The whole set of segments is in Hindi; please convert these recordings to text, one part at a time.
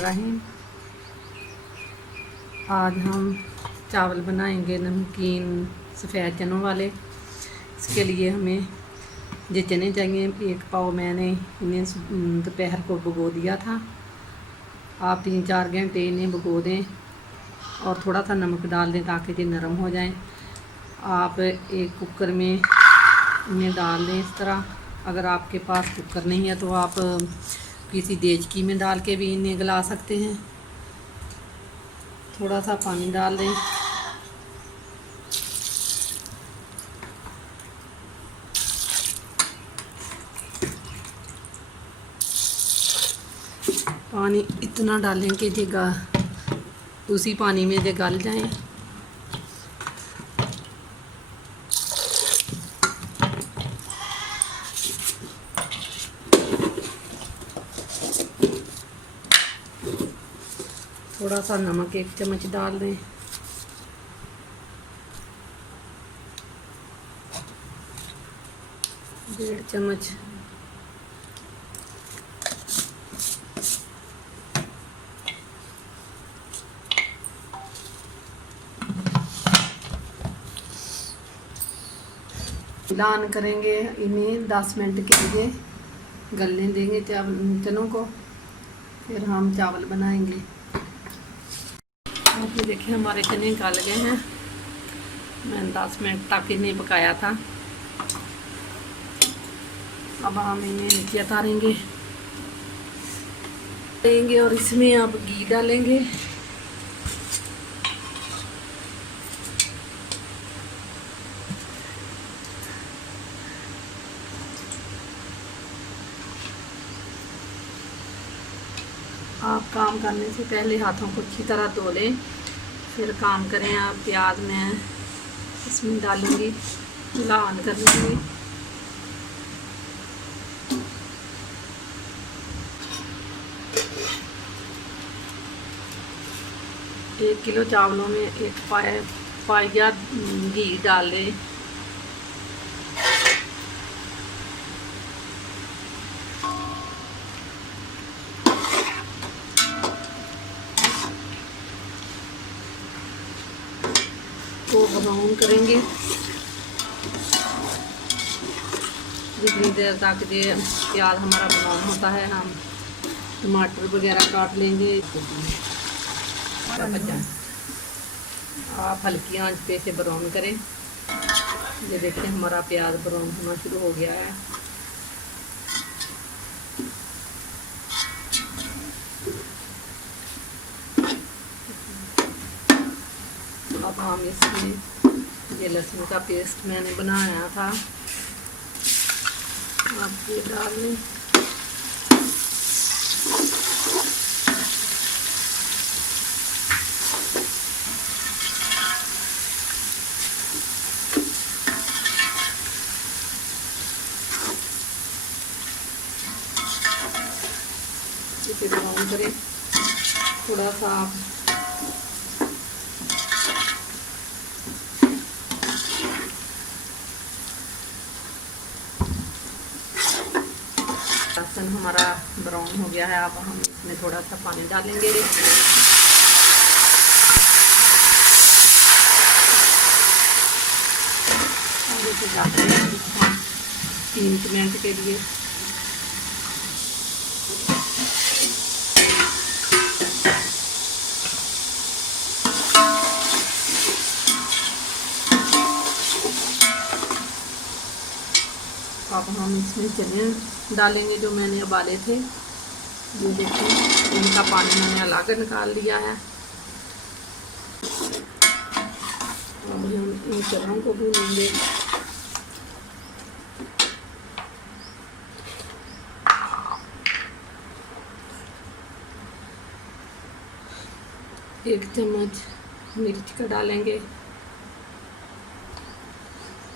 रहीम। आज हम चावल बनाएंगे नमकीन सफ़ेद चनों वाले। इसके लिए हमें ये चने चाहिए। एक पाव मैंने इन्हें दोपहर को भिगो दिया था। आप 3-4 घंटे इन्हें भिगो दें और थोड़ा सा नमक डाल दें ताकि ये नरम हो जाएं। आप एक कुकर में इन्हें डाल दें इस तरह। अगर आपके पास कुकर नहीं है तो आप किसी देचकी में डाल के भी इन्हें गला सकते हैं। थोड़ा सा पानी डाल दें। पानी इतना डालें कि ये उसी पानी में ये गल जाएं। थोड़ा सा नमक 1 चम्मच डाल दें। डेढ़ चम्मच मिलान करेंगे। इन्हें 10 मिनट के लिए गलने देंगे चनों को, फिर हम चावल बनाएंगे। आप ये देखिए हमारे चने गल गए हैं। मैंने 10 मिनट तक इन्हें पकाया था। अब हम इन्हें नीचे उतारेंगे और इसमें अब घी डालेंगे। आप काम करने से पहले हाथों को अच्छी तरह धो लें, फिर काम करें। आप प्याज मैं इसमें डालूँगी, चूल्हा ऑन कर लूँगी। एक किलो चावलों में 1 पाया घी डाल दें। को ब्राउन करेंगे जितनी देर तक ये प्याज हमारा ब्राउन होता है। हम टमाटर वगैरह काट लेंगे। आप हल्की आंच पे से ब्राउन करें। ये देखिए हमारा प्याज ब्राउन होना शुरू हो गया है। अब हम इसमें ये लहसुन का पेस्ट मैंने बनाया था, आप ये डाल लें। इसे ब्राउन करें। थोड़ा सा आप लहसुन हमारा ब्राउन हो गया है। अब हम इसमें थोड़ा सा पानी डालेंगे। और इसे डालते हैं 3 मिनट के लिए। अब हम इसमें चने डालेंगे जो मैंने उबाले थे। ये देखिए इनका पानी मैंने अलग निकाल लिया है। अब हम इन चनों को भूनेंगे। एक चम्मच मिर्च का डालेंगे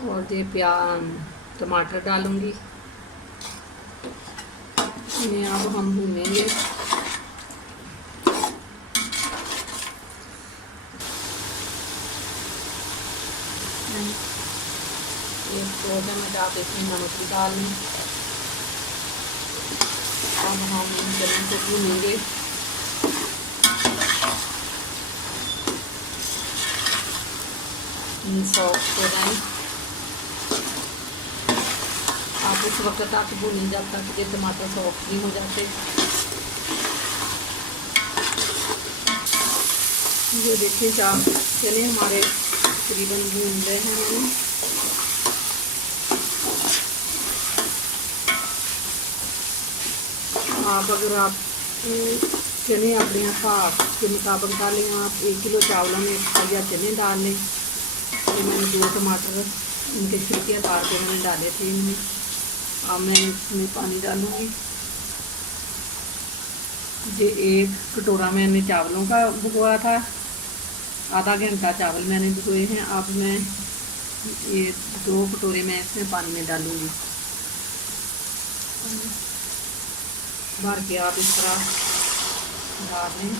और ये टमाटर डालूंगी। इन्हें अब हम भूनेंगे। एक 2 चम्मच आप इसमें नमक भी डाल लें। अब हम इन चने को भूनेंगे। सॉफ्ट हो जाए। आप उस वक्त तक भूनें जब तक कि टमाटर सॉफ्ट नहीं हो जाते। ये देखिए चने हमारे तकरीबन भून रहे हैं। मैंने आप अगर आप चने अपने हाथ के मुताबिक डालें, आप 1 किलो चावलों में 1 पाया चने डाल लें। तो मैंने 2 टमाटर इनके छिलके उतार के मैंने डाले थे इनमें। अब मैं इसमें पानी डालूँगी। ये 1 कटोरा मैंने चावलों का भिगोया था, आधा घंटा चावल मैंने भिगोए हैं। अब मैं ये 2 कटोरे मैं इसमें पानी में डालूँगी। भर के आप इस तरह डाल दें।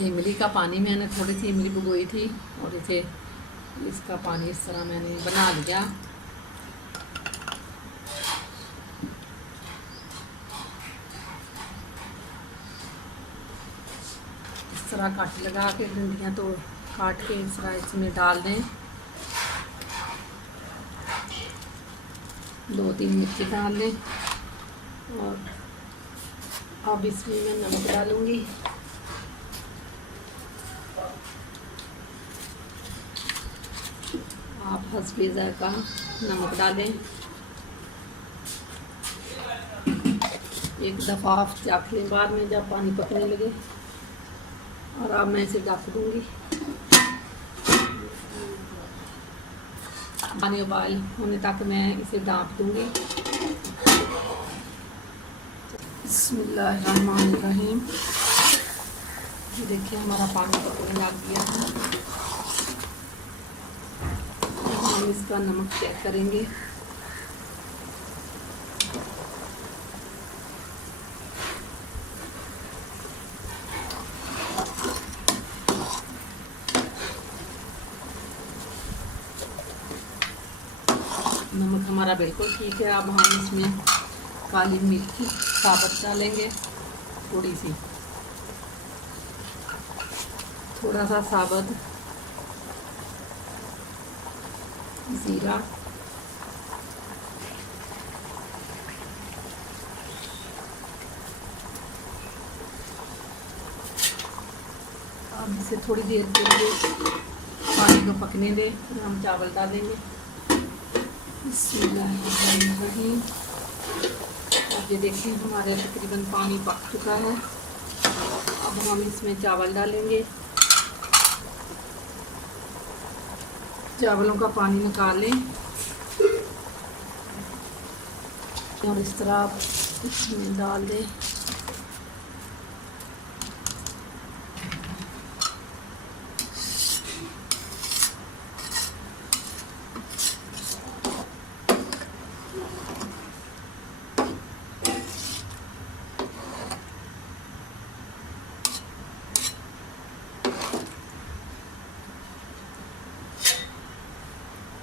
इमली का पानी मैंने थोड़ी सी इमली भिगोई थी और इसे इसका पानी इस तरह मैंने बना लिया। इस तरह काट लगा के डंडियाँ तो काट के इस तरह इसमें डाल दें। 2-3 मिर्ची डाल दें और अब इसमें मैं नमक डालूँगी। आप हस्बे ज़ायक़ा नमक डालें। एक दफ़ा आप चाख लें बाद में जब पानी पकने लगे। और अब मैं इसे ढक दूँगी। पानी उबाल होने तक मैं इसे ढक दूँगी। बिस्मिल्लाहिर्रहमानिर्रहीम। ये देखिए हमारा पानी पकने लग गया है। हम इसका नमक चेक करेंगे। नमक हमारा बिल्कुल ठीक है। अब हम इसमें काली मिर्च साबुत डालेंगे, थोड़ी सी, थोड़ा सा साबुत जीरा, अब इसे थोड़ी देर के लिए पानी को पकने दें, फिर हम चावल डालेंगे। बिस्मिल्लाहिर्रहमानिर्रहीम। अब ये देखिए हमारे तकरीबन पानी पक चुका है। अब हम इसमें चावल डालेंगे। चावलों का पानी निकाल लें और इस तरह इसमें डाल दें।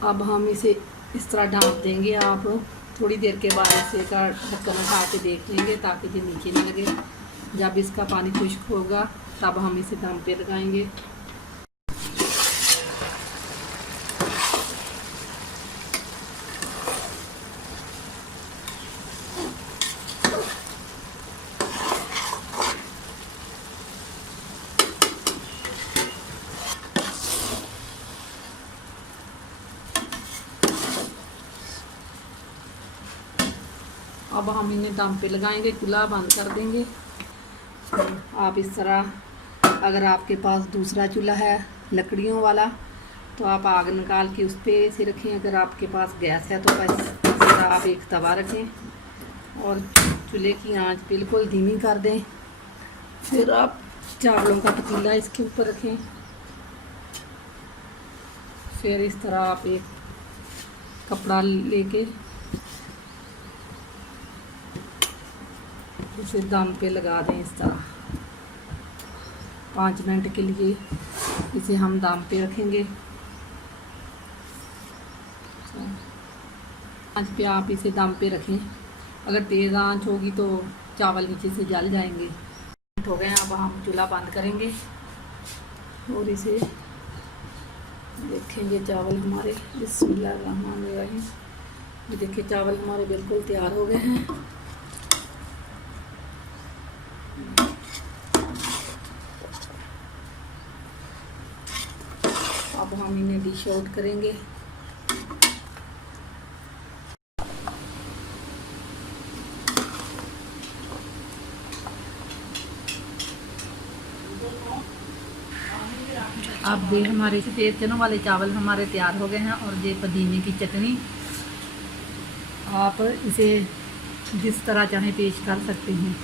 अब हम इसे इस तरह ढाँप देंगे। आप थोड़ी देर के बाद इसे का ढक्कन उठा के देख लेंगे ताकि ये नीचे न लगे। जब इसका पानी खुश्क होगा तब हम इसे दम पे लगाएंगे। अब हम इन्हें दम पे लगाएंगे, चूल्हा बंद कर देंगे। आप इस तरह, अगर आपके पास दूसरा चूल्हा है लकड़ियों वाला तो आप आग निकाल के उस पर से रखें। अगर आपके पास गैस है तो इस तरह आप एक तवा रखें और चूल्हे की आंच बिल्कुल धीमी कर दें। फिर आप चावलों का पतीला इसके ऊपर रखें। फिर इस तरह आप एक कपड़ा लेके इसे दम पे लगा दें इस तरह। 5 मिनट के लिए इसे हम दम पे रखेंगे। आंच पे आप इसे दम पे रखें। अगर तेज़ आंच होगी तो चावल नीचे से जल जाएंगे। हो गए, अब हम चूल्हा बंद करेंगे और इसे देखेंगे चावल हमारे। बिस्मिल्लाहिर्रहमानिर्रहीम। ये देखिए चावल हमारे बिल्कुल तैयार हो गए हैं। अब हम इन्हें डिश आउट करेंगे। अब ये हमारे सफ़ेद चनों वाले चावल हमारे तैयार हो गए हैं। और ये पुदीने की चटनी, आप इसे जिस तरह चाहें पेश कर सकते हैं।